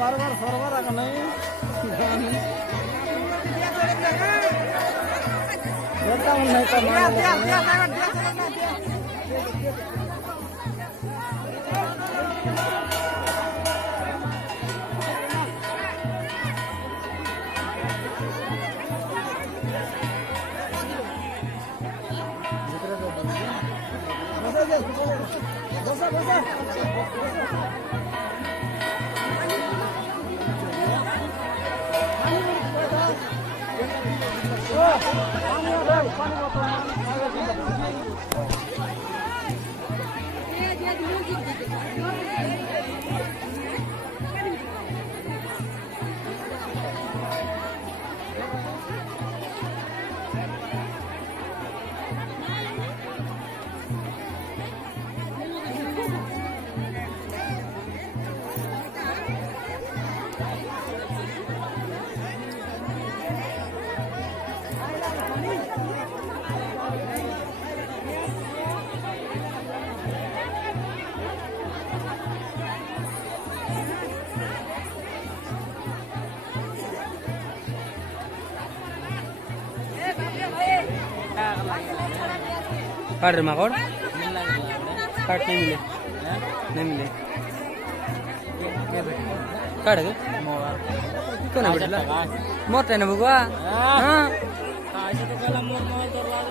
बार सर्वर आका नाही देता हूं नहीं तो काट रे माकोड़ काट नहीं मिले नहीं मिले काट के कौन है बेटा मत है ना बुआ हां आज तो पहला मोर मोर तो लाग